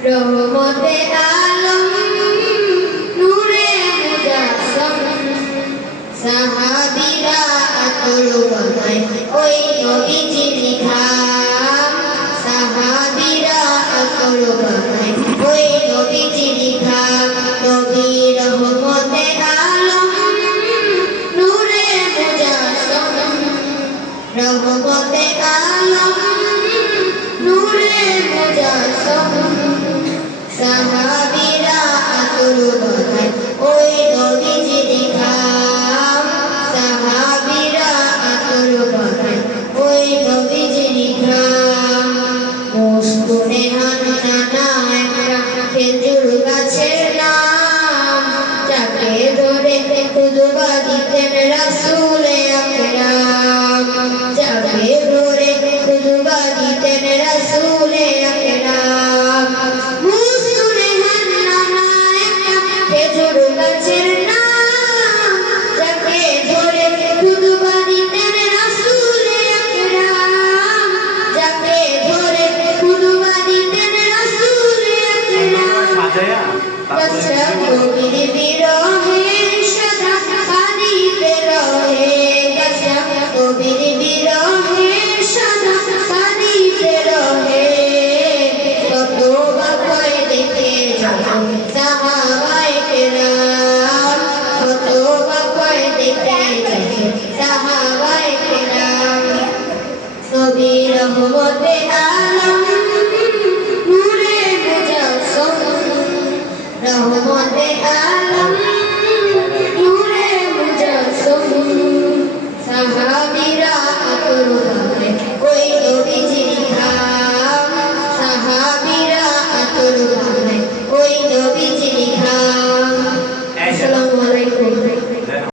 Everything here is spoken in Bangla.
রহমতে আলম নূরে মুজাসসাম সাহাবীরা আতর বানায় ওই নবীজির ঘাম সাহাবীরা আতর বানায় ওই নবীজির ঘাম নবী রহমতে আলম নূরে মুজাসসাম রহমতে আলম নূরে মুজাসসাম সাহাবীরা আতর বানায় ওই নবীজির ঘাম সাহাবীরা আতর বানায় ওই নবীজির ঘাম মুস্কুনে হান্নানা একটা খেজুর গাছের নাম যাকে ধরে খুতবা দিতেন রাসূলে আকরাম যাকে ধরে খুতবা দিতেন রাসূলে আকরাম মুস্কুনে হান্নানা একটা খেজুর গাছের নাম যাকে ধরে খুতবা দিতেন রাসূলে আকরাম যাকে ধরে খুতবা দিতেন রাসূলে আকরাম কসম নবীর বিরহে সদা কাঁদিতে রহে কসম নবীর বিরহে সদা কাঁদিতে রহে কত বাপায় দেখে যাও সাহাবায়ে কেরাম কত বাপায় দেখে যাও সাহাবায়ে কেরাম নবী রহমতে আলম নূরে মুজাসসাম রহমতে